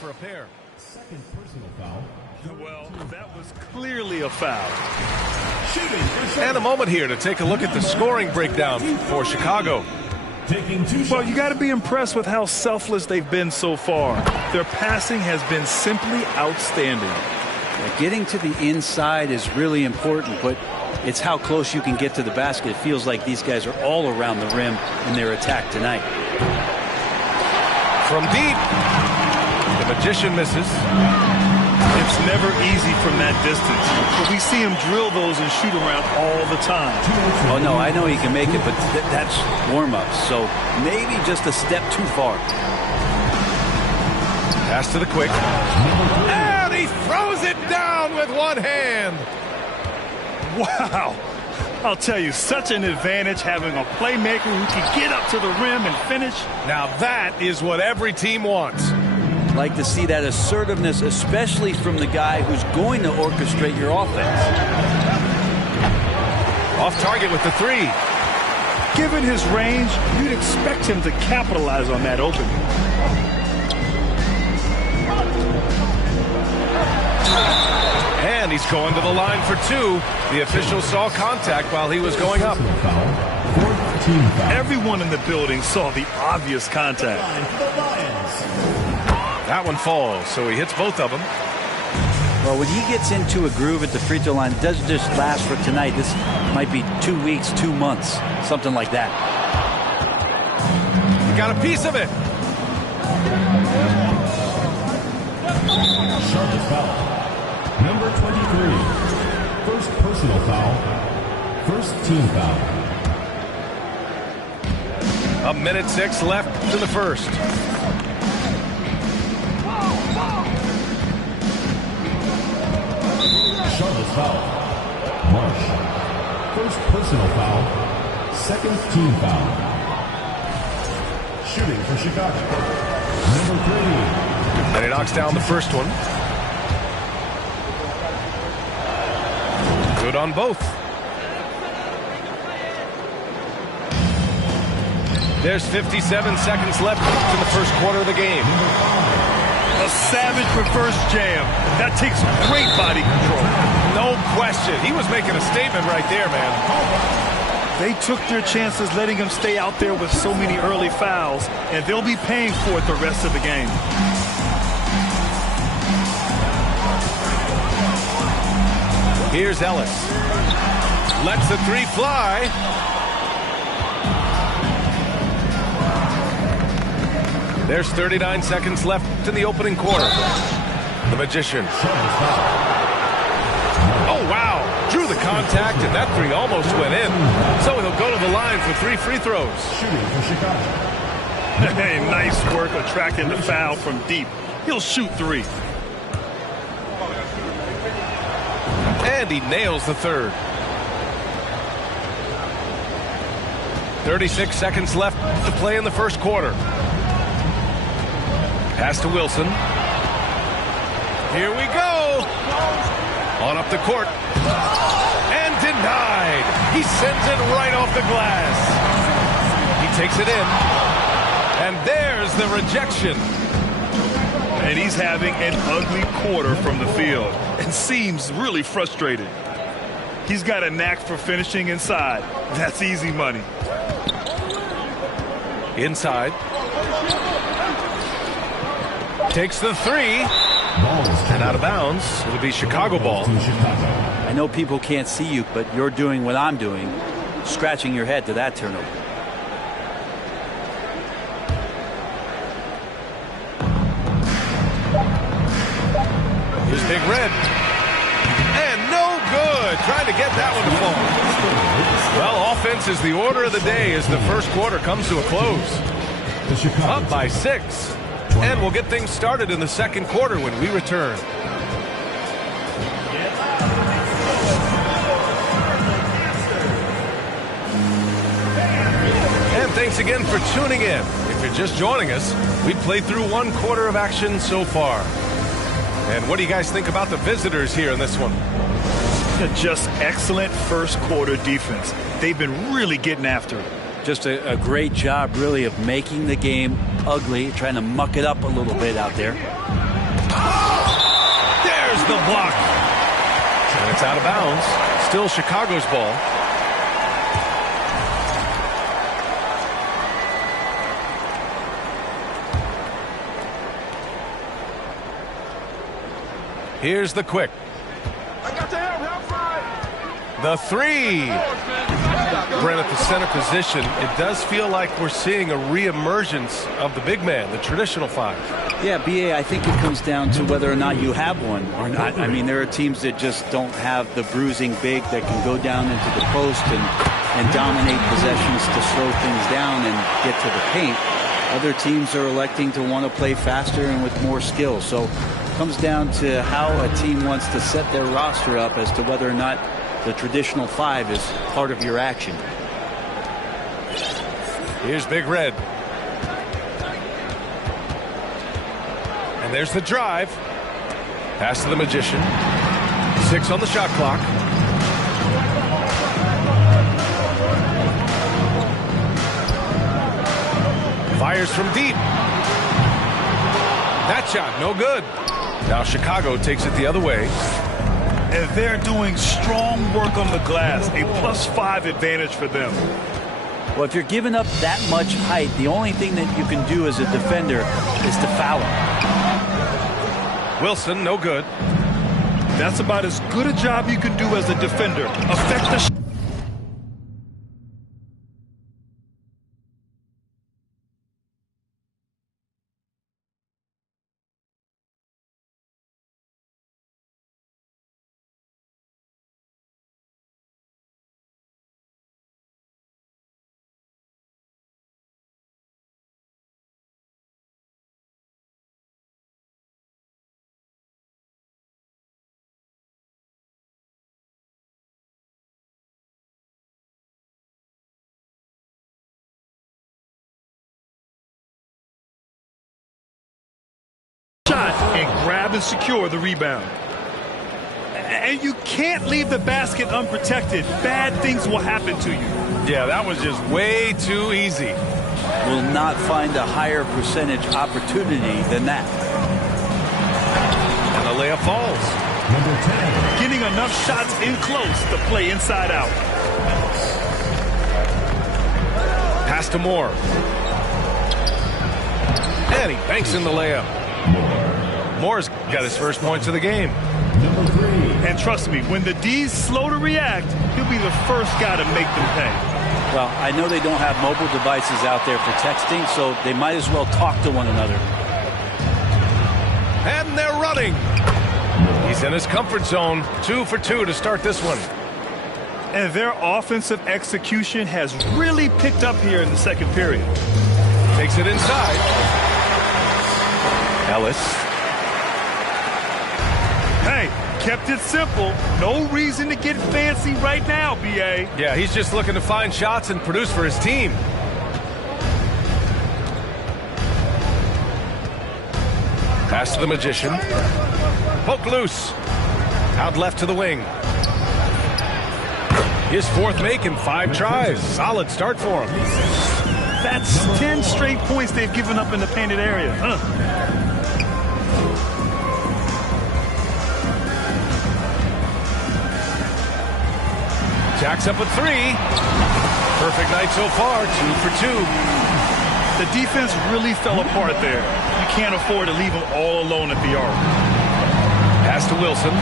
for a pair. Second personal foul. Well, that was clearly a foul. And a moment here to take a look at the scoring breakdown for Chicago. Well, you got to be impressed with how selfless they've been so far. Their passing has been simply outstanding. Getting to the inside is really important, but it's how close you can get to the basket. It feels like these guys are all around the rim in their attack tonight. From deep, the Magician misses. It's never easy from that distance, but we see him drill those and shoot around all the time. Oh, no, I know he can make it, but that's warm-up, so maybe just a step too far. Pass to the quick. And he throws it down with one hand. Wow. I'll tell you, such an advantage having a playmaker who can get up to the rim and finish. Now that is what every team wants. Like to see that assertiveness, especially from the guy who's going to orchestrate your offense. Off target with the three. Given his range, you'd expect him to capitalize on that opening. And he's going to the line for two. The official saw contact while he was going up. Everyone in the building saw the obvious contact. That one falls, so he hits both of them. Well, when he gets into a groove at the free throw line, it doesn't just last for tonight. This might be 2 weeks, 2 months, something like that. He got a piece of it. Charlotte foul. Number 23. First personal foul. First team foul. 1:06 left in the first. Charlotte's foul. Marsh. First personal foul. Second team foul. Shooting for Chicago. Number 3. And he knocks down the first one. Good on both. There's 57 seconds left in the first quarter of the game. A savage reverse jam. That takes great body control. No question. He was making a statement right there, man. They took their chances letting him stay out there with so many early fouls, and they'll be paying for it the rest of the game. Here's Ellis. Lets the three fly. There's 39 seconds left in the opening quarter. The Magician. Oh, wow. Drew the contact, and that three almost went in. So he'll go to the line for 3 free throws. Shooting for Chicago. Hey, nice work attracting the foul from deep. He'll shoot 3. And he nails the third. 36 seconds left to play in the first quarter. Pass to Wilson. Here we go. On up the court. And denied. He sends it right off the glass. He takes it in. And there's the rejection. And he's having an ugly quarter from the field and seems really frustrated. He's got a knack for finishing inside. That's easy money. Inside. Takes the three. And out of bounds. It'll be Chicago ball. I know people can't see you, but you're doing what I'm doing, scratching your head to that turnover. Here's Big Red. And no good. Trying to get that one to fall. Well, offense is the order of the day as the first quarter comes to a close. Up by 6. And we'll get things started in the second quarter when we return. And thanks again for tuning in. If you're just joining us, we played through 1 quarter of action so far. And what do you guys think about the visitors here in this one? Just excellent first quarter defense. They've been really getting after it. Just a great job, really, of making the game ugly, trying to muck it up a little bit out there. block. And it's out of bounds. Still Chicago's ball. Here's the quick. The three. Brent, at the center position, it does feel like we're seeing a reemergence of the big man, the traditional five. Yeah, B.A., I think it comes down to whether or not you have one or not. I mean, there are teams that just don't have the bruising big that can go down into the post and dominate possessions to slow things down and get to the paint. Other teams are electing to want to play faster and with more skill. So it comes down to how a team wants to set their roster up as to whether or not the traditional five is part of your action. Here's Big Red. And there's the drive. Pass to the Magician. 6 on the shot clock. Fires from deep. That shot, no good. Now Chicago takes it the other way. And they're doing strong work on the glass. A +5 advantage for them. Well, if you're giving up that much height, the only thing that you can do as a defender is to foul him. Wilson, no good. That's about as good a job you can do as a defender. Affect the shot. And grab and secure the rebound. And you can't leave the basket unprotected. Bad things will happen to you. Yeah, that was just way too easy. Will not find a higher percentage opportunity than that. And the layup falls. Number 10. Getting enough shots in close to play inside out. Pass to Moore. And he banks in the layup. Moore's got his first points of the game. Number 3. And trust me, when the D's slow to react, he'll be the first guy to make them pay. Well, I know they don't have mobile devices out there for texting, so they might as well talk to one another. And they're running. He's in his comfort zone. 2 for 2 to start this one. And their offensive execution has really picked up here in the second period. Takes it inside. Ellis. Hey, kept it simple. No reason to get fancy right now, B.A. Yeah, he's just looking to find shots and produce for his team. Pass to the Magician. Poke loose. Out left to the wing. His fourth make in 5 tries. Solid start for him. That's 10 straight points they've given up in the painted area. Jacks up a 3. Perfect night so far. 2 for 2. The defense really fell apart there. You can't afford to leave them all alone at the arc. Pass to Wilson.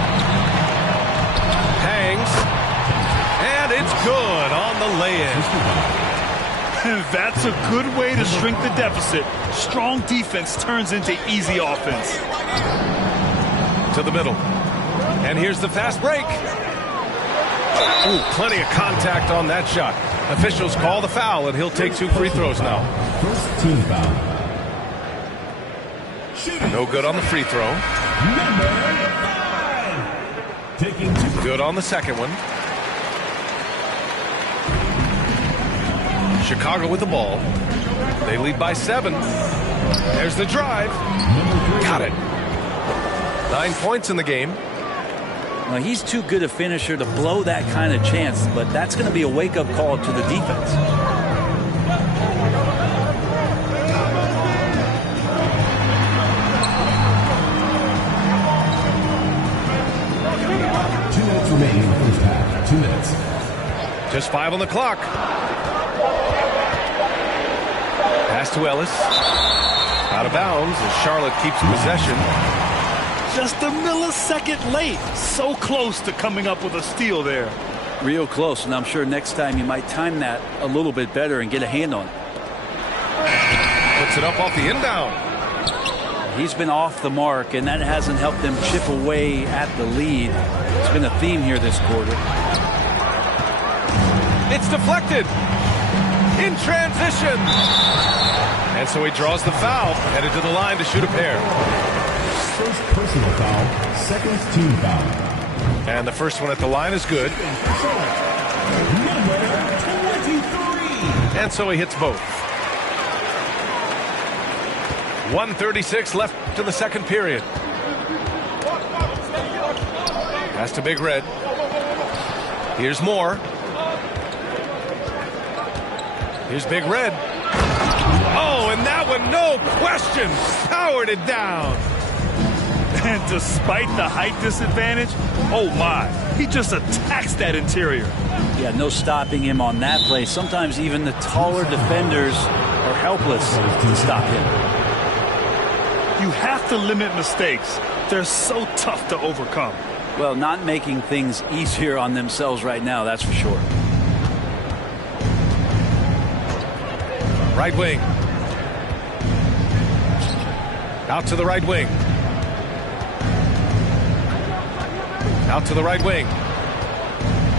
Hangs. And it's good on the lay-in. That's a good way to shrink the deficit. Strong defense turns into easy offense. To the middle. And here's the fast break. Ooh, plenty of contact on that shot. Officials call the foul, and he'll take 2 free throws now. First team foul. No good on the free throw. Number 5. Taking 2. Good on the second one. Chicago with the ball. They lead by 7. There's the drive. Got it. 9 points in the game. Well, he's too good a finisher to blow that kind of chance, but that's going to be a wake-up call to the defense. 2 minutes. Just 5 on the clock. Pass to Ellis. Out of bounds as Charlotte keeps possession. Just a millisecond late. So close to coming up with a steal there. Real close, and I'm sure next time you might time that a little bit better and get a hand on it. Puts it up off the inbound. He's been off the mark, and that hasn't helped them chip away at the lead. It's been a theme here this quarter. It's deflected. In transition. And so he draws the foul, headed to the line to shoot a pair. First personal foul, second team foul. And the first one at the line is good. Number 23. And so he hits both. 1:36 left to the second period. Pass to Big Red. Here's Moore. Here's Big Red. Oh, and that one, no question, powered it down. And despite the height disadvantage, oh my, he just attacks that interior. Yeah, no stopping him on that play. Sometimes even the taller defenders are helpless to stop him. You have to limit mistakes. They're so tough to overcome. Well, not making things easier on themselves right now, that's for sure. Right wing. Out to the right wing. Out to the right wing.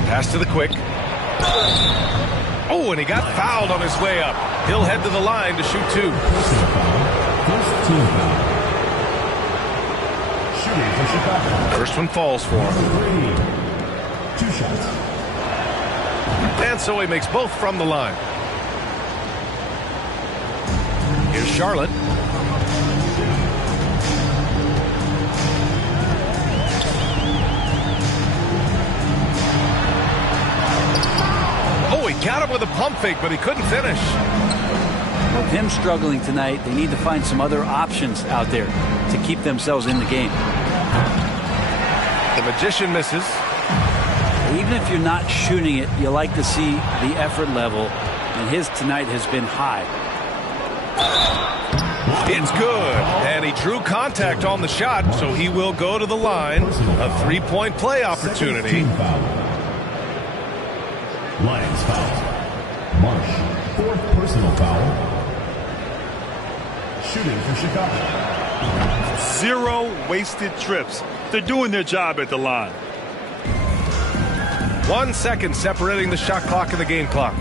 Pass to the quick. Oh, and he got fouled on his way up. He'll head to the line to shoot 2. First team foul. Shooting for Chicago. First one falls for him. 2 shots. And so he makes both from the line. Here's Charlotte. Oh, he got him with a pump fake, but he couldn't finish. With him struggling tonight, they need to find some other options out there to keep themselves in the game. The Magician misses. Even if you're not shooting it, you like to see the effort level, and his tonight has been high. It's good, and he drew contact on the shot, so he will go to the line. A 3-point play opportunity. Lions foul. Marsh, 4th personal foul. Shooting for Chicago. 0 wasted trips. They're doing their job at the line. 1 second separating the shot clock and the game clock.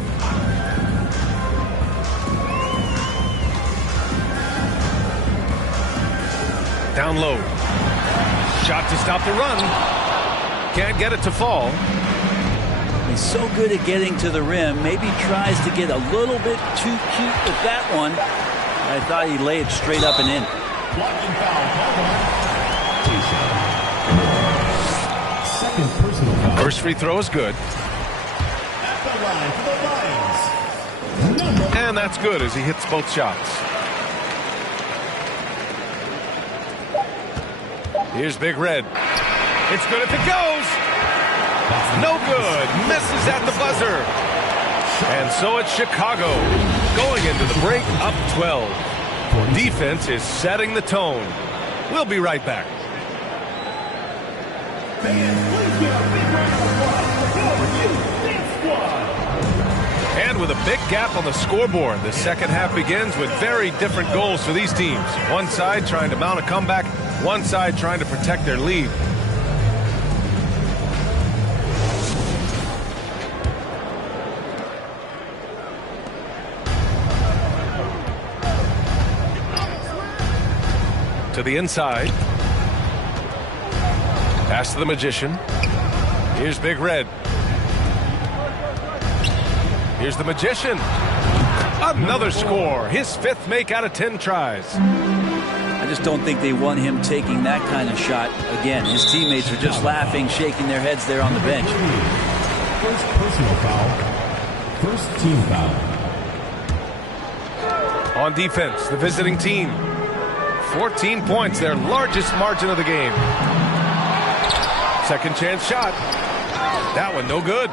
Down low. Shot to stop the run. Can't get it to fall. He's so good at getting to the rim. Maybe tries to get a little bit too cute with that one. I thought he'd lay it straight up and in. Blocking foul. Second personal foul. First free throw is good. At the line for the Lions. And that's good as he hits both shots. Here's Big Red. It's good if it goes. No good. Misses at the buzzer. And so it's Chicago going into the break up 12. Defense is setting the tone. We'll be right back. And with a big gap on the scoreboard, the second half begins with very different goals for these teams. One side trying to mount a comeback, one side trying to protect their lead. To the inside. Pass to the Magician. Here's Big Red. Here's the Magician. Another score. His 5th make out of 10 tries. I just don't think they want him taking that kind of shot again. His teammates are just laughing, shaking their heads there on the bench. First personal foul. First team foul. On defense, the visiting team. 14 points, their largest margin of the game. Second chance shot. That one no good.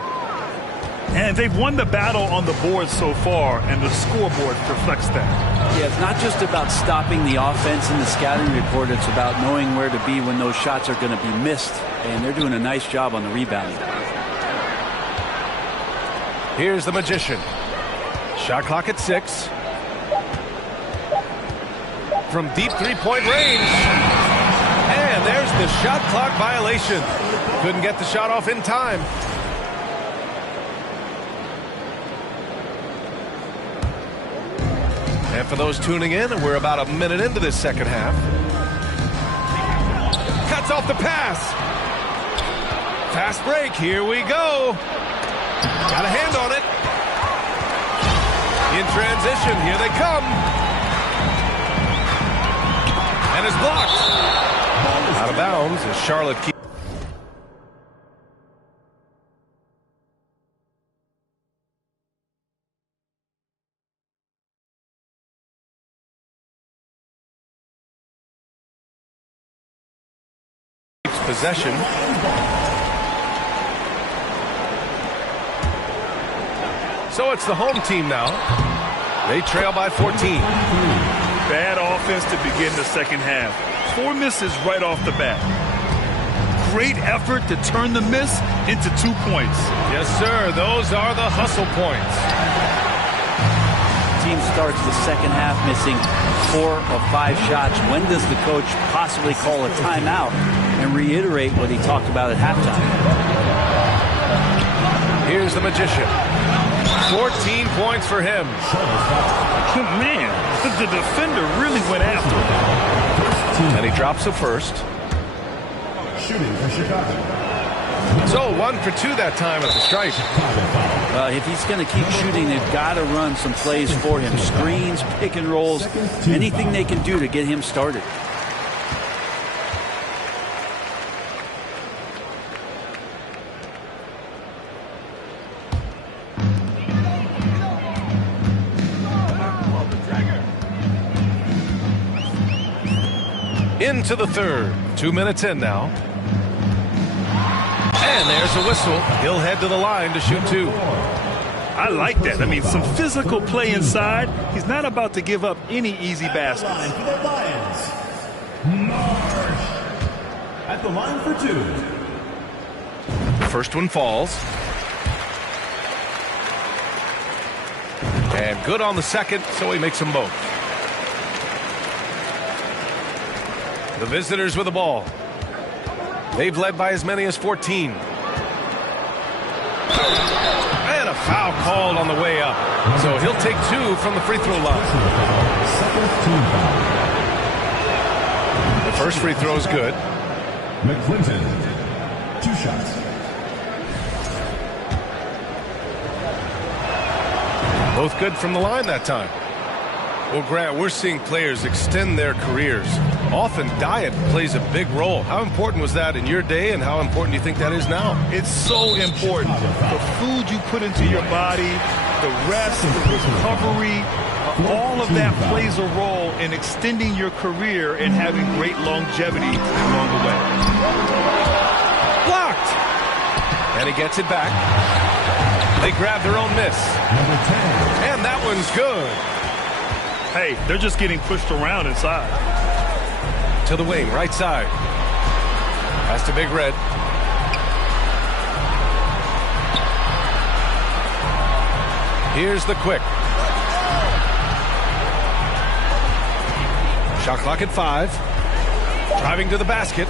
And they've won the battle on the board so far, and the scoreboard reflects that. Yeah, it's not just about stopping the offense in the scouting report. It's about knowing where to be when those shots are going to be missed. And they're doing a nice job on the rebounding. Here's the Magician. Shot clock at 6. From deep three-point range. And there's the shot clock violation. Couldn't get the shot off in time. And for those tuning in, we're about a minute into this second half. Cuts off the pass. Fast break. Here we go. Got a hand on it. In transition. Here they come. And it's blocked. Out of bounds as Charlotte keeps. Possession. So it's the home team now. They trail by 14. Bad offense to begin the second half. 4 misses right off the bat. Great effort to turn the miss into 2 points. Yes, sir. Those are the hustle points. Team starts the second half missing 4 of 5 shots. When does the coach possibly call a timeout and reiterate what he talked about at halftime? Here's the Magician. 14 points for him. Man, the defender really went after him. And he drops the first. Shooting for Chicago. So 1 for 2 that time at the stripe. If he's going to keep shooting, they've got to run some plays for him. Screens, pick and rolls, anything they can do to get him started. Into the third. 2 minutes in now. And there's a whistle. He'll head to the line to shoot 2. I like that. I mean, some physical play inside. He's not about to give up any easy baskets. For the Lions, Marsh. At the line for 2. First one falls. And good on the second, so he makes them both. The visitors with the ball. They've led by as many as 14. And a foul called on the way up. So he'll take 2 from the free throw line. The first free throw is good. McClinton, 2 shots. Both good from the line that time. Well, Grant, we're seeing players extend their careers. Often diet plays a big role. How important was that in your day, and how important do you think that is now? It's so important. The food you put into your body, the rest, the recovery, all of that plays a role in extending your career and having great longevity along the way. Blocked! And he gets it back. They grab their own miss. And that one's good. Hey, they're just getting pushed around inside. To the wing, right side. Pass to Big Red. Here's the quick. Shot clock at 5. Driving to the basket.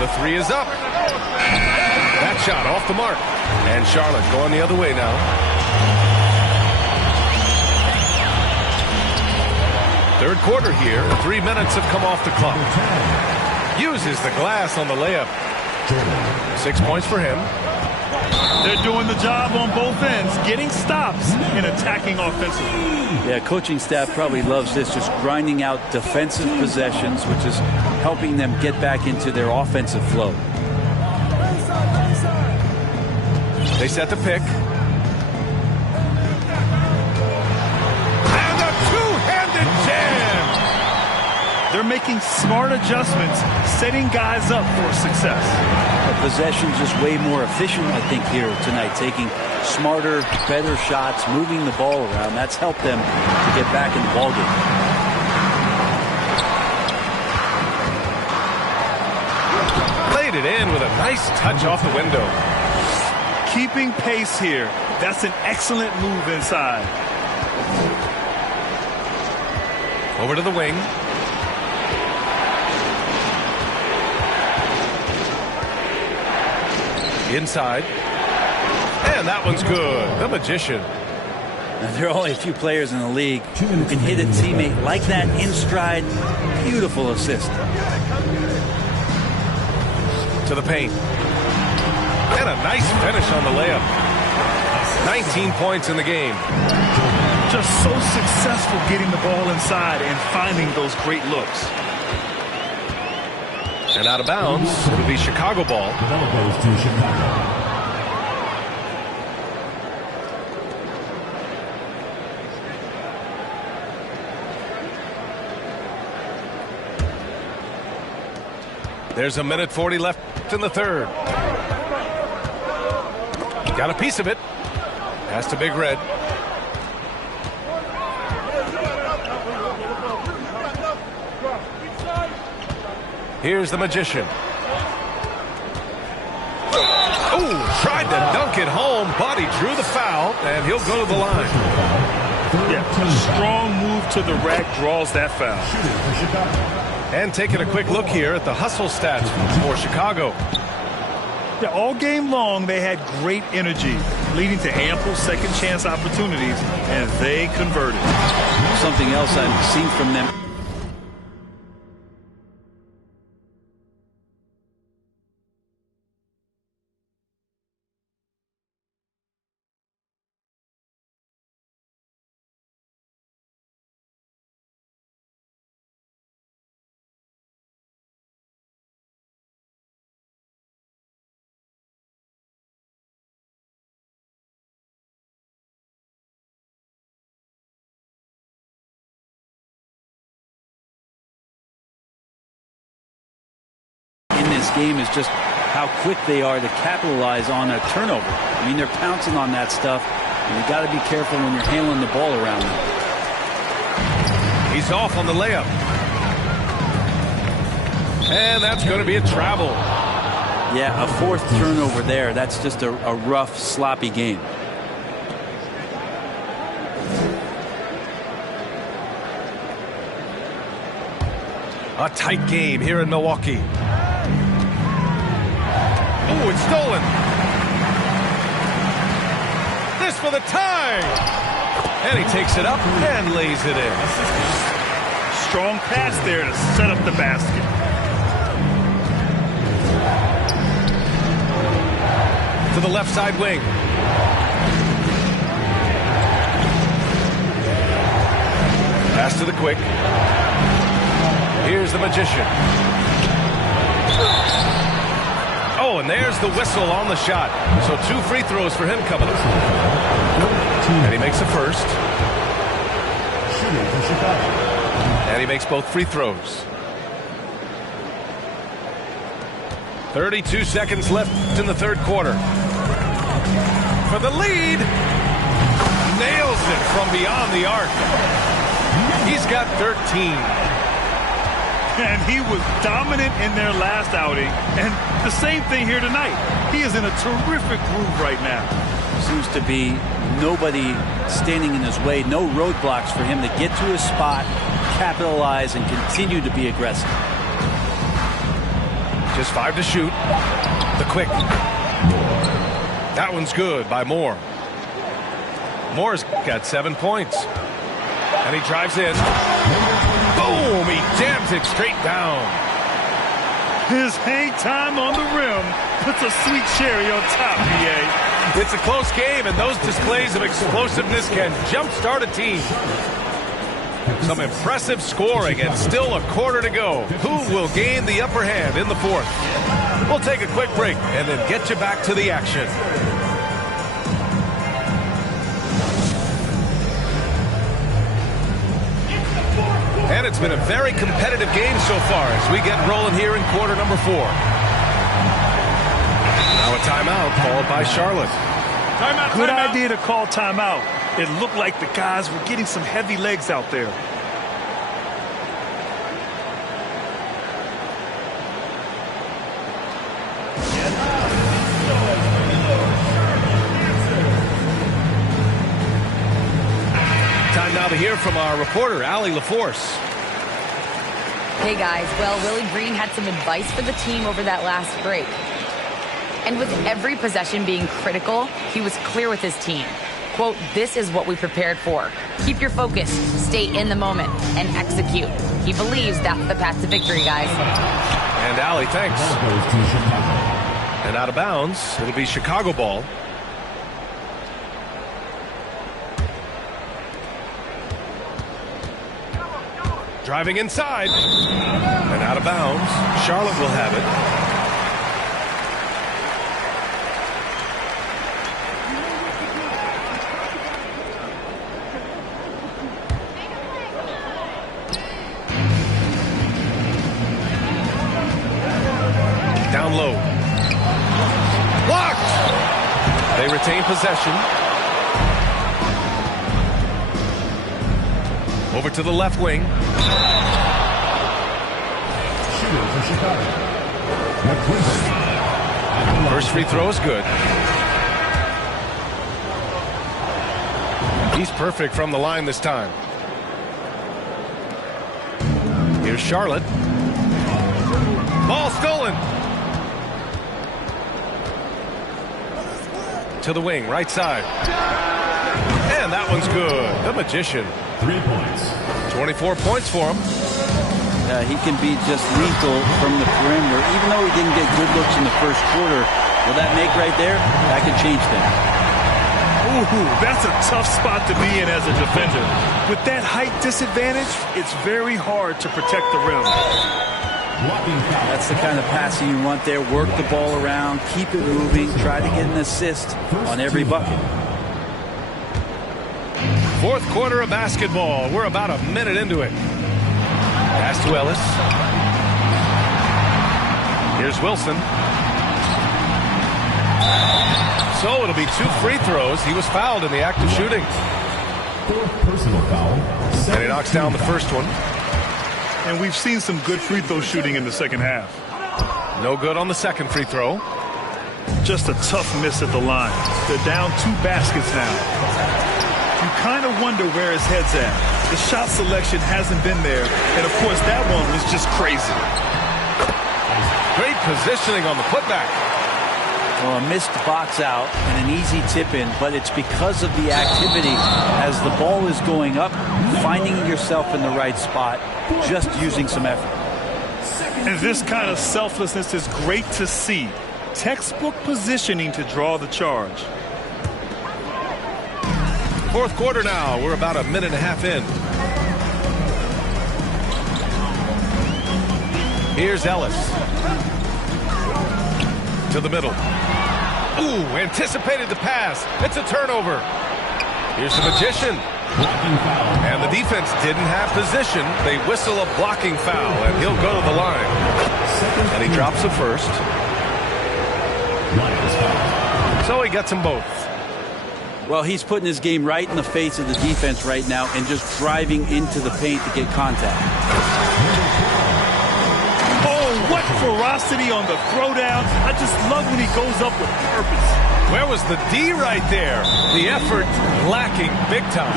The 3 is up. That shot off the mark. And Charlotte going the other way now. Third quarter here. 3 minutes have come off the clock. Uses the glass on the layup. 6 points for him. They're doing the job on both ends, getting stops and attacking offensively. Yeah, coaching staff probably loves this, just grinding out defensive possessions, which is helping them get back into their offensive flow. They set the pick. And a two-handed jam. They're making smart adjustments, setting guys up for success. The possession's just way more efficient, I think, here tonight, taking smarter, better shots, moving the ball around. That's helped them to get back in the ballgame. Laid it in with a nice touch off the window. Keeping pace here. That's an excellent move inside. Over to the wing. Inside. And that one's good. The magician. Now, there are only a few players in the league who can hit a teammate like that in stride. Beautiful assist. To the paint. And a nice finish on the layup. 19 points in the game. Just so successful getting the ball inside and finding those great looks. And out of bounds, it'll be Chicago ball. The ball goes to Chicago. There's a minute 40 left in the third. Got a piece of it. Pass to Big Red. Here's the magician. Oh, tried to dunk it home, but he drew the foul, and he'll go to the line. Yeah, strong move to the rack draws that foul. And taking a quick look here at the hustle stats for Chicago. Yeah, all game long, they had great energy, leading to ample second chance opportunities, and they converted. Something else I've seen from them. Game is just how quick they are to capitalize on a turnover. I mean, they're pouncing on that stuff, and you got to be careful when you're handling the ball around them. He's off on the layup. And that's going to be a travel. Yeah, a fourth turnover there. That's just a rough, sloppy game. A tight game here in Milwaukee. Oh, it's stolen. This for the tie. And he takes it up and lays it in. Strong pass there to set up the basket. To the left side wing. Pass to the quick. Here's the magician. Oh, and there's the whistle on the shot. So 2 free throws for him coming up. And he makes the first. And he makes both free throws. 32 seconds left in the third quarter. For the lead. Nails it from beyond the arc. He's got 13. And he was dominant in their last outing. And the same thing here tonight. He is in a terrific groove right now. Seems to be nobody standing in his way. No roadblocks for him to get to his spot, capitalize, and continue to be aggressive. Just 5 to shoot. The quick. That one's good by Moore. Moore's got 7 points. And he drives in. Boom! He jams it straight down. His hang time on the rim puts a sweet cherry on top, BA. It's a close game, and those displays of explosiveness can jumpstart a team. Some impressive scoring, and still a quarter to go. Who will gain the upper hand in the fourth? We'll take a quick break and then get you back to the action. It's the fourth quarter. And it's been a very competitive game so far as we get rolling here in quarter number 4. Now a timeout called by Charlotte. Good idea to call timeout. It looked like the guys were getting some heavy legs out there. Time now to hear from our reporter, Allie LaForce. Hey guys, well, Willie Green had some advice for the team over that last break. And with every possession being critical, he was clear with his team. Quote, "This is what we prepared for. Keep your focus, stay in the moment, and execute." He believes that's the path to victory, guys. And Allie, thanks. And out of bounds, it'll be Chicago ball. Driving inside. And out of bounds. Charlotte will have it. Down low. Blocked! They retain possession. Over to the left wing. Shooter for Chicago. First free throw is good. He's perfect from the line this time. Here's Charlotte. Ball stolen. To the wing, right side. And that one's good. The Magician. 3 points. 24 points for him. He can be just lethal from the perimeter. Even though he didn't get good looks in the first quarter, will that make right there? That could change things. Ooh, that's a tough spot to be in as a defender. With that height disadvantage, it's very hard to protect the rim. That's the kind of passing you want there. Work the ball around, keep it moving, try to get an assist on every bucket. Fourth quarter of basketball. We're about a minute into it. Pass to Ellis. Here's Wilson. So it'll be 2 free throws. He was fouled in the act of shooting. 4th personal foul. And he knocks down the first one. And we've seen some good free throw shooting in the second half. No good on the second free throw. Just a tough miss at the line. They're down 2 baskets now. You kind of wonder where his head's at. The shot selection hasn't been there. And, of course, that one was just crazy. Great positioning on the putback. Well, a missed box out and an easy tip in, but it's because of the activity as the ball is going up, finding yourself in the right spot, just using some effort. And this kind of selflessness is great to see. Textbook positioning to draw the charge. Fourth quarter now. We're about a minute and a half in. Here's Ellis. To the middle. Ooh, anticipated the pass. It's a turnover. Here's the Magician. And the defense didn't have position. They whistle a blocking foul, and he'll go to the line. And he drops the first. So he gets them both. Well, he's putting his game right in the face of the defense right now and just driving into the paint to get contact. Oh, what ferocity on the throwdown. I just love when he goes up with purpose. Where was the D right there? The effort lacking big time.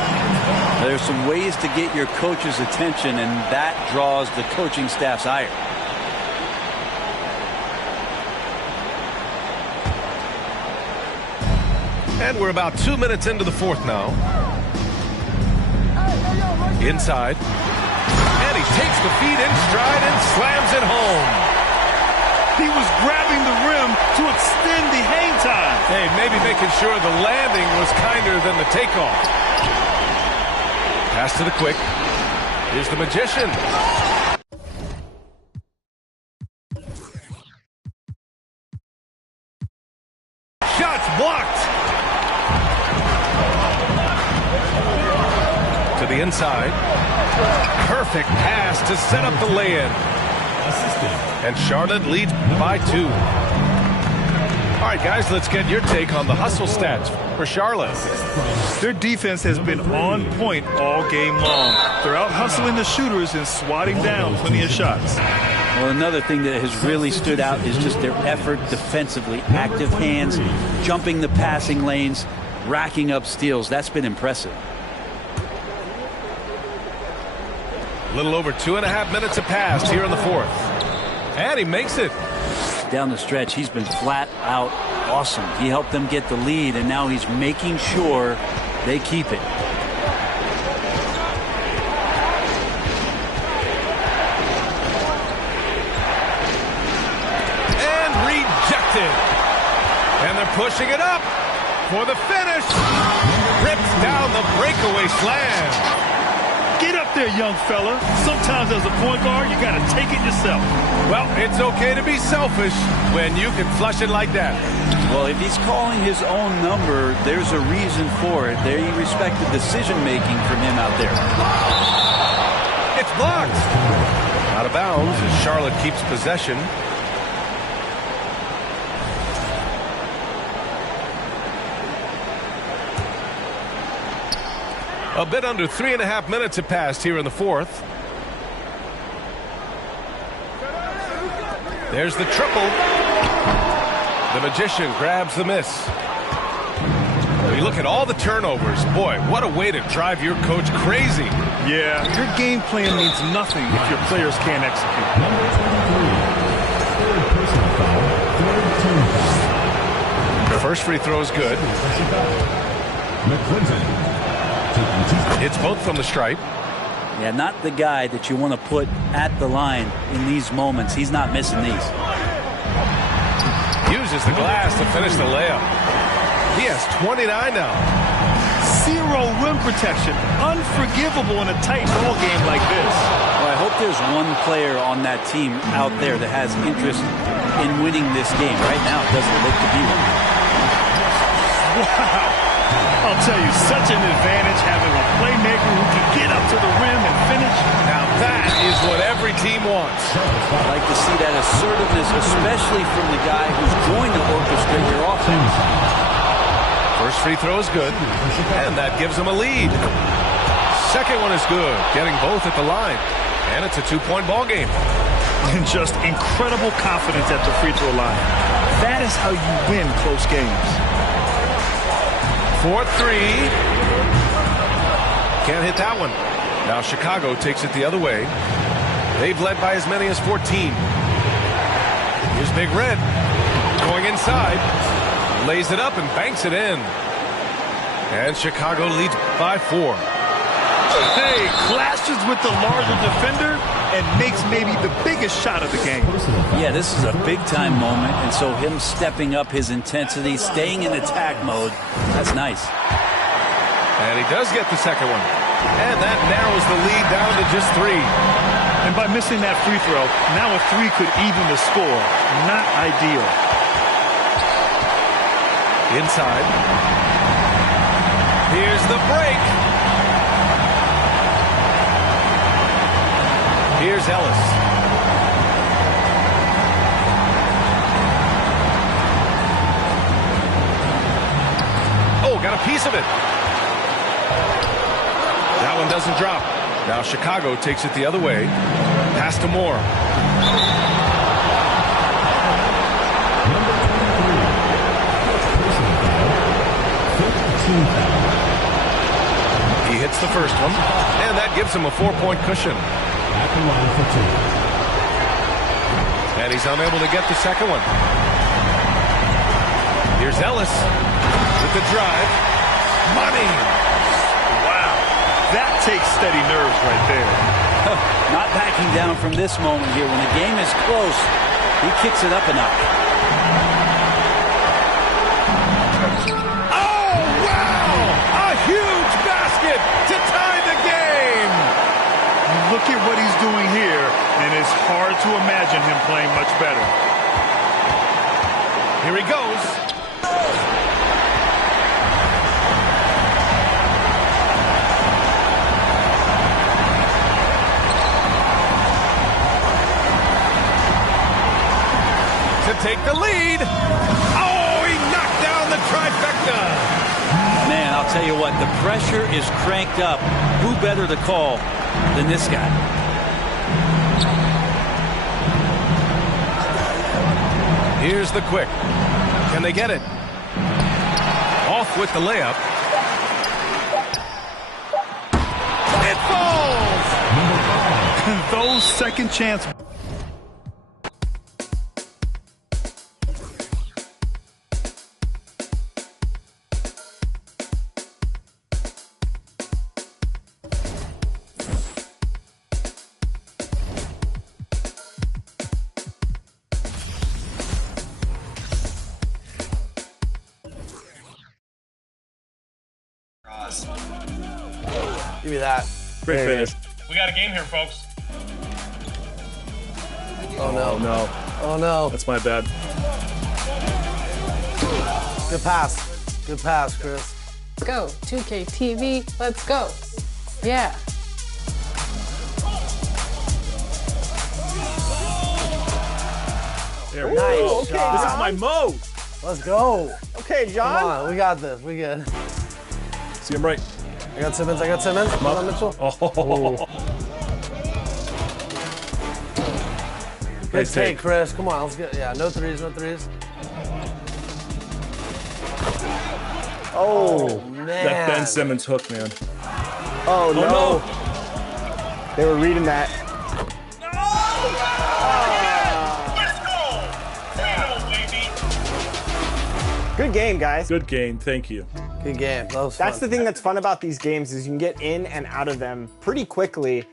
There's some ways to get your coach's attention, and that draws the coaching staff's ire. And we're about 2 minutes into the fourth now. Inside. And he takes the feet in stride and slams it home. He was grabbing the rim to extend the hang time. Hey, maybe making sure the landing was kinder than the takeoff. Pass to the quick. Here's the Magician. Shots blocked. To the the inside. Perfect pass to set up the lay-in. And Charlotte leads by 2. All right, guys, let's get your take on the hustle stats for Charlotte. Their defense has been on point all game long. They're out hustling the shooters and swatting down plenty of shots. Well, another thing that has really stood out is just their effort defensively. Active hands, jumping the passing lanes, racking up steals. That's been impressive. A little over 2.5 minutes have passed here in the 4th. And he makes it. Down the stretch, he's been flat out awesome. He helped them get the lead, and now he's making sure they keep it. And rejected. And they're pushing it up for the finish. Rips down the breakaway slam. Get up there, young fella. Sometimes as a point guard, you got to take it yourself. Well, it's okay to be selfish when you can flush it like that. Well, if he's calling his own number, there's a reason for it. They respect the decision-making from him out there. It's blocked. Out of bounds as Charlotte keeps possession. A bit under 3.5 minutes have passed here in the 4th. There's the triple. The Magician grabs the miss. When you look at all the turnovers, boy, what a way to drive your coach crazy. Yeah, your game plan means nothing if your players can't execute. Number 23. Third personal foul. Third team foul. The first free throw is good. McClinton. It's both from the stripe. Yeah, not the guy that you want to put at the line in these moments. He's not missing these. Uses the glass to finish the layup. He has 29 now. Zero rim protection. Unforgivable in a tight ball game like this. Well, I hope there's one player on that team out there that has interest in winning this game. Right now, it doesn't look to be one. Wow. I'll tell you, such an advantage having a playmaker who can get up to the rim and finish. Now that is what every team wants. I like to see that assertiveness, especially from the guy who's going to orchestrate your offense. First free throw is good, and that gives them a lead. Second one is good, getting both at the line. And it's a 2-point ball game. And just incredible confidence at the free throw line. That is how you win close games. 4-3. Can't hit that one. Now Chicago takes it the other way. They've led by as many as 14. Here's Big Red. Going inside. Lays it up and banks it in. And Chicago leads by 4. Hey, clashes with the larger defender and makes maybe the biggest shot of the game. Yeah, this is a big-time moment, and so him stepping up his intensity, staying in attack mode, that's nice. And he does get the second one. And that narrows the lead down to just 3. And by missing that free throw, now a 3 could even the score. Not ideal. Inside. Here's the break. Here's Ellis. Oh, got a piece of it. That one doesn't drop. Now Chicago takes it the other way. Pass to Moore. He hits the first one, and that gives him a 4-point cushion. At the line for 2. And he's unable to get the second one. Here's Ellis with the drive. Money! Wow. That takes steady nerves right there. Not backing down from this moment here. When the game is close, he kicks it up a notch. Oh, wow! A huge basket to tie the game! Look at what he's doing here, and it's hard to imagine him playing much better. Here he goes. to take the lead. Oh, he knocked down the trifecta. Man, I'll tell you what, the pressure is cranked up. Who better to call than this guy? Here's the quick. Can they get it? Off with the layup. It falls! Those second chance. Give me that. Great finish. We got a game here, folks. Oh no. Oh, no. Oh no. That's my bad. Good pass. Good pass, Chris. Go, 2K TV, let's go. Yeah. There we Nice go. shot. This is my mode. Let's go. Okay, John. Come on, we got this. We good. See him right. I got Simmons. Come on, Mitchell. Oh. Good take, Chris. Come on, let's get. Yeah, no threes. Oh, Man. That Ben Simmons hook, man. oh no. no. They were reading that. Good game, guys. Good game. Thank you. Good game. That was That's fun. the thing that's fun about these games is you can get in and out of them pretty quickly.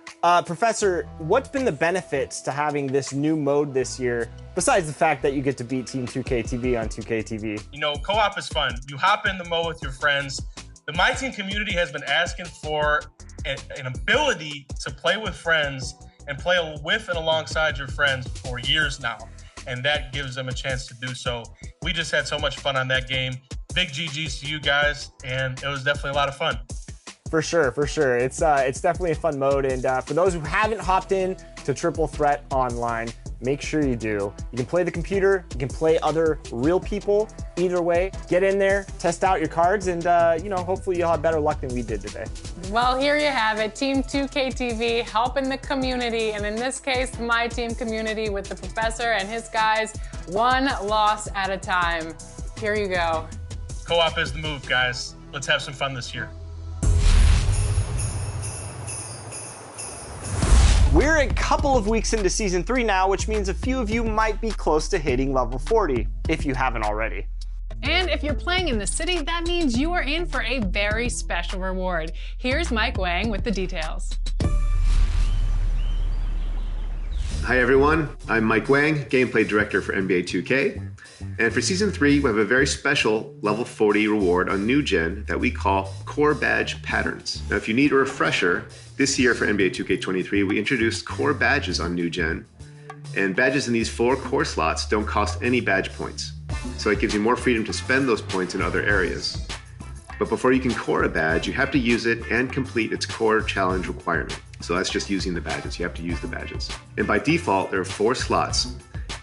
Professor, what's been the benefits to having this new mode this year, besides the fact that you get to beat Team 2K TV on 2K TV? You know, co-op is fun. You hop in the mode with your friends. The My Team community has been asking for an ability to play with friends and play with and alongside your friends for years now. And that gives them a chance to do so. We just had so much fun on that game. Big GGs to you guys, and it was definitely a lot of fun. For sure. It's definitely a fun mode. And for those who haven't hopped in to Triple Threat Online, make sure you do. You can play the computer, you can play other real people. Either way, get in there, test out your cards, and hopefully you'll have better luck than we did today. Well, here you have it. Team 2K TV helping the community, and in this case, my team community with the professor and his guys, one loss at a time. Here you go. Co-op is the move, guys. Let's have some fun this year. We're a couple of weeks into Season 3 now, which means a few of you might be close to hitting level 40, if you haven't already. And if you're playing in the city, that means you are in for a very special reward. Here's Mike Wang with the details. Hi everyone, I'm Mike Wang, Gameplay Director for NBA 2K. And for Season 3, we have a very special level 40 reward on New Gen that we call Core Badge Patterns. Now if you need a refresher, this year for NBA 2K23, we introduced core badges on New Gen. And badges in these 4 core slots don't cost any badge points. So it gives you more freedom to spend those points in other areas. But before you can core a badge, you have to use it and complete its core challenge requirement. So that's just using the badges. You have to use the badges. And by default, there are 4 slots.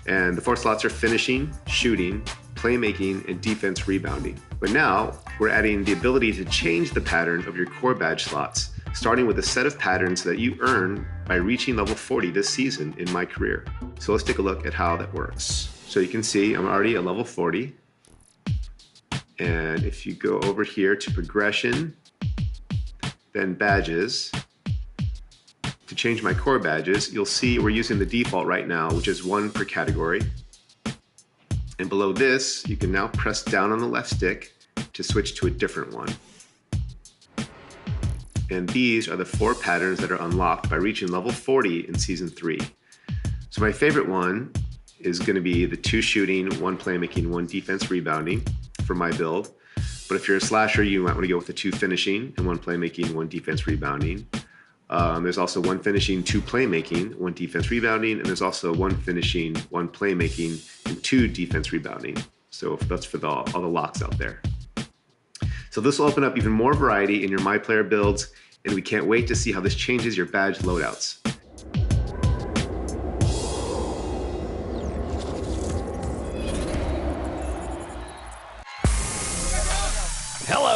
And the 4 slots are finishing, shooting, playmaking, and defense rebounding. But now, we're adding the ability to change the pattern of your core badge slots, starting with a set of patterns that you earn by reaching level 40 this season in my career. So let's take a look at how that works. So you can see I'm already at level 40. And if you go over here to progression, then badges, to change my core badges, you'll see we're using the default right now, which is 1 per category. And below this, you can now press down on the left stick to switch to a different one. And these are the 4 patterns that are unlocked by reaching level 40 in Season 3. So my favorite one is going to be the 2 shooting, 1 playmaking, 1 defense rebounding for my build. But if you're a slasher, you might want to go with the 2 finishing and 1 playmaking, 1 defense rebounding. There's also 1 finishing, 2 playmaking, 1 defense rebounding, and there's also 1 finishing, 1 playmaking, and 2 defense rebounding. So that's for all the locks out there. So this will open up even more variety in your My Player builds, and we can't wait to see how this changes your badge loadouts.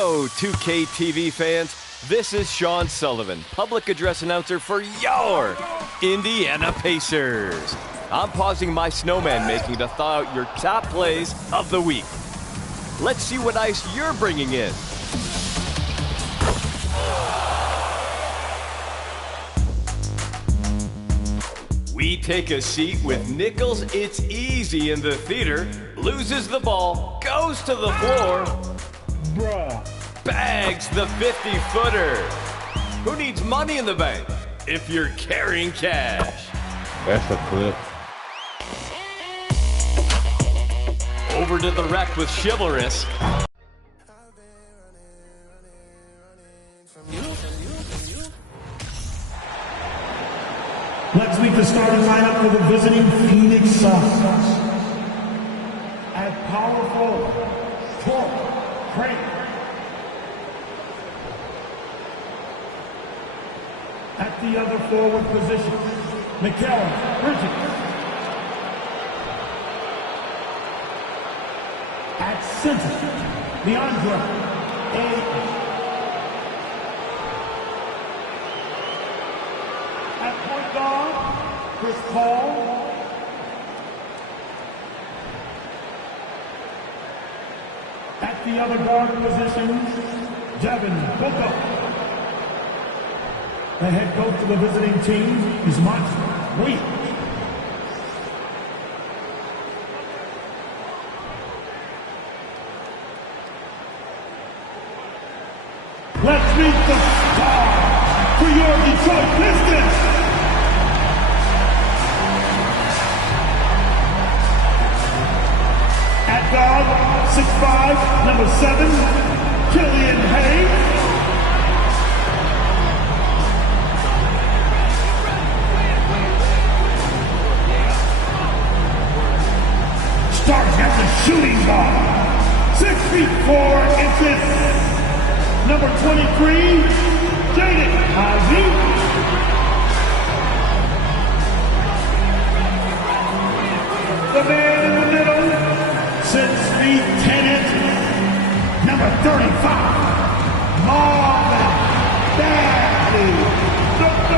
Hello, 2K TV fans. This is Sean Sullivan, public address announcer for your Indiana Pacers. I'm pausing my snowman making to thaw out your top plays of the week. Let's see what ice you're bringing in. We take a seat with Nichols. It's easy in the theater. Loses the ball, goes to the floor. Bags the 50-footer. Who needs money in the bank if you're carrying cash? That's a clip. Over to the rec with Chivalrous. Let's meet the starting lineup for the visiting Phoenix Suns. At power forward, Torrey Craig. At the other forward position, Mikal Bridges. At center, DeAndre Ayton. At point guard, Chris Paul. At the other guard position, Devin Booker. The head coach of the visiting team is Monty Williams. Let's meet the star for your Detroit Pistons. At guard, 6'5", number 7, Killian Hayes. Starting at the shooting guard, 6 feet 4 inches, number 23, Jaden Ivey. The man in the middle, 6 feet 10 inches, number 35, Marvin Bagley III.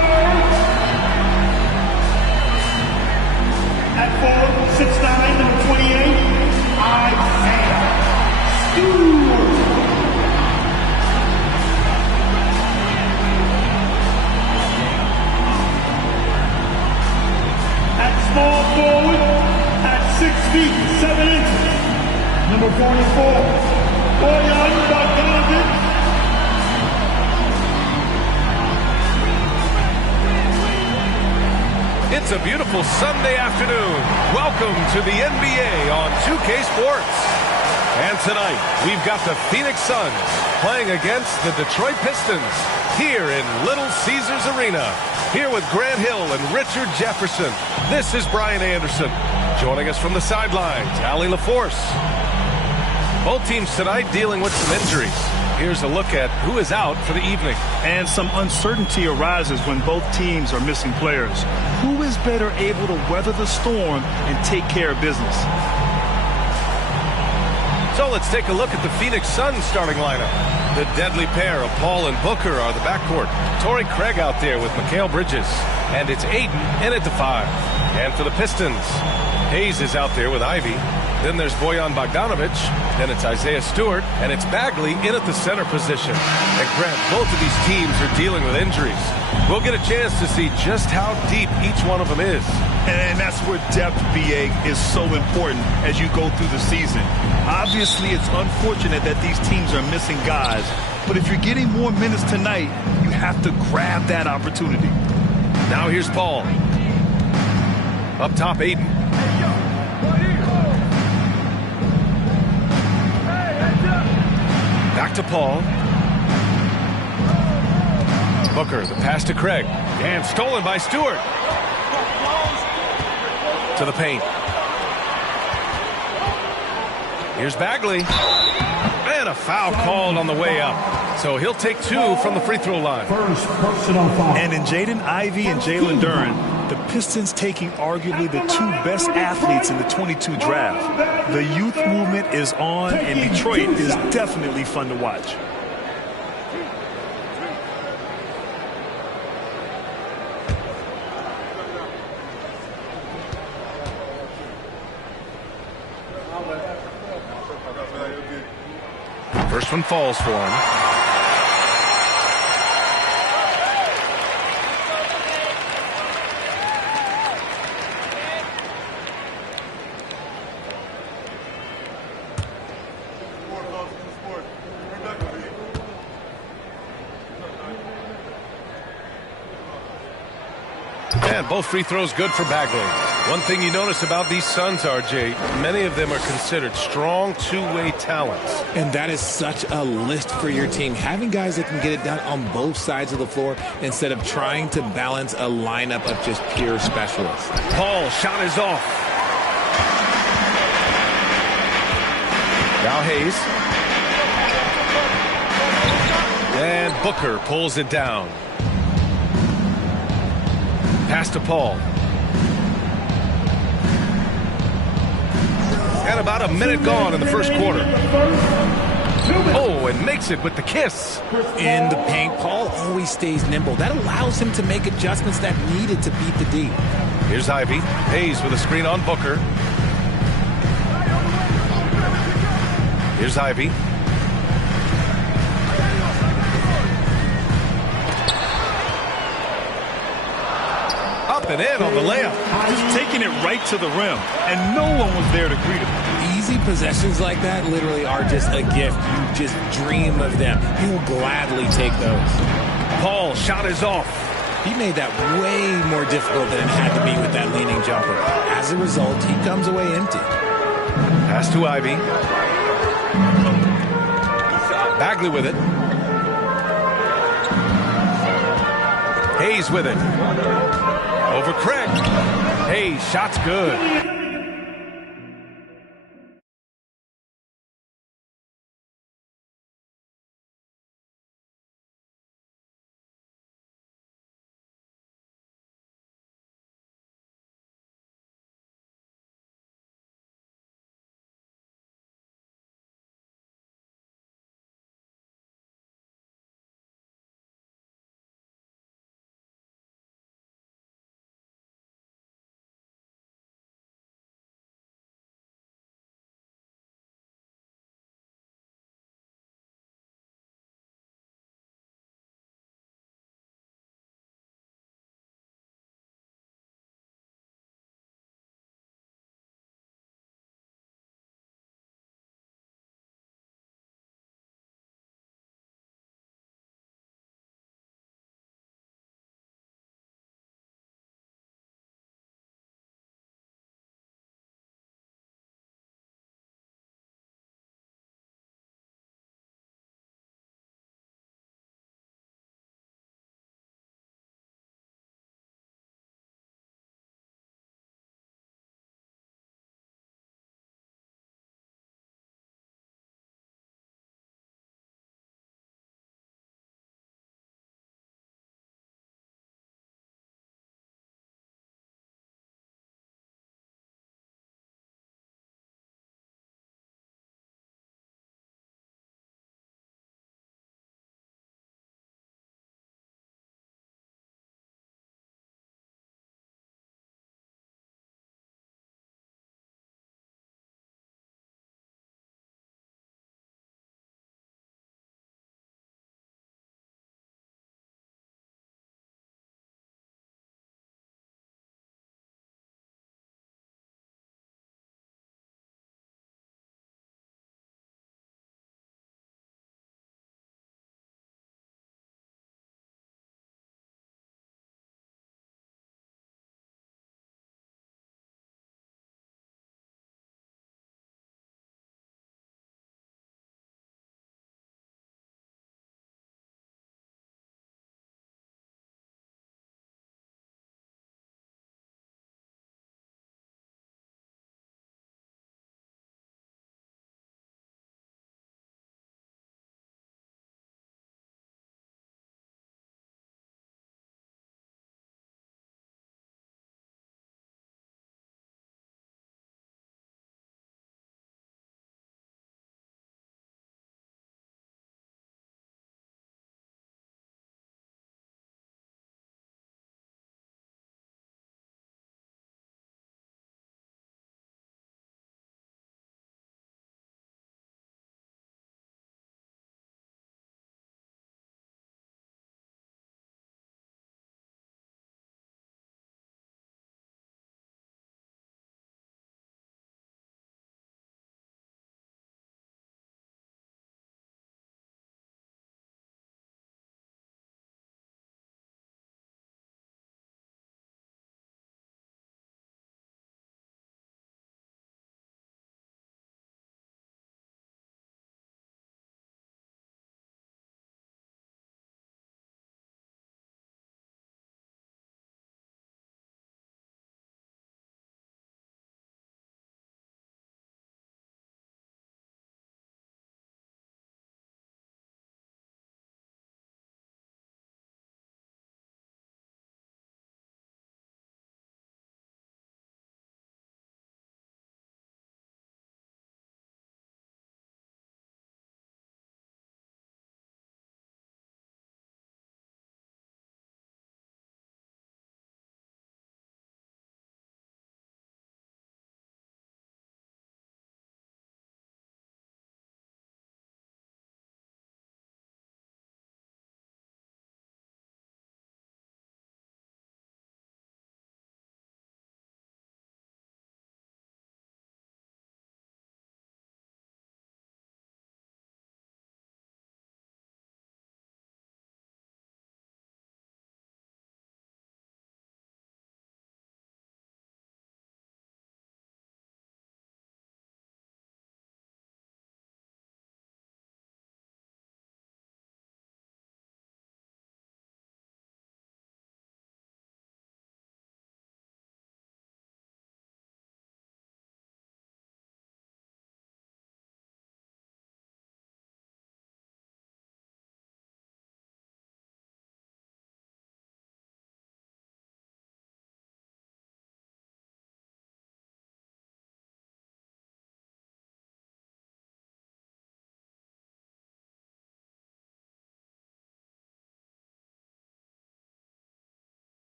At forward, 6'9", number 28, Isaiah Stewart. At small forward, at 6 feet 7 inches, number 44, Bojan Bogdanovic. It's a beautiful Sunday afternoon. Welcome to the NBA on 2K Sports. And tonight, we've got the Phoenix Suns playing against the Detroit Pistons here in Little Caesars Arena. Here with Grant Hill and Richard Jefferson, this is Brian Anderson. Joining us from the sidelines, Allie LaForce. Both teams tonight dealing with some injuries. Here's a look at who is out for the evening. And some uncertainty arises when both teams are missing players. Who is better able to weather the storm and take care of business? So let's take a look at the Phoenix Suns starting lineup. The deadly pair of Paul and Booker are the backcourt. Torrey Craig out there with Mikal Bridges. And it's Ayton in at the 5. And for the Pistons, Hayes is out there with Ivy. Then there's Bojan Bogdanovic. Then it's Isaiah Stewart. And it's Bagley in at the center position. And Grant, both of these teams are dealing with injuries. We'll get a chance to see just how deep each one of them is. And that's where depth, BA, is so important as you go through the season. Obviously, it's unfortunate that these teams are missing guys. But if you're getting more minutes tonight, you have to grab that opportunity. Now here's Paul. Up top, Ayton. Back to Paul. Booker, the pass to Craig. And stolen by Stewart. To the paint. Here's Bagley. And a foul called on the way up. So he'll take 2 from the free throw line. First personal foul. And in Jaden Ivey and Jalen Duren, the Pistons taking arguably the 2 best athletes in the 22 draft. The youth movement is on, and Detroit is definitely fun to watch. First one falls for him. And both free throws good for Bagley. One thing you notice about these Suns, RJ, many of them are considered strong two-way talents. And that is such a list for your team. Having guys that can get it done on both sides of the floor instead of trying to balance a lineup of just pure specialists. Paul, shot is off. Now Hayes. And Booker pulls it down. Pass to Paul. And about a minute gone in the first quarter. Oh, and makes it with the kiss. In the paint, Paul always stays nimble. That allows him to make adjustments that needed to beat the D. Here's Ivy. Hayes with a screen on Booker. Here's Ivy. Up and in on the layup. Just taking it right to the rim, and no one was there to greet him. Easy possessions like that literally are just a gift. You just dream of them. He'll gladly take those. Paul, shot is off. He made that way more difficult than it had to be with that leaning jumper. As a result, he comes away empty. Pass to Ivy. Bagley with it. Hayes with it. Over Craig. Hayes, shot's good.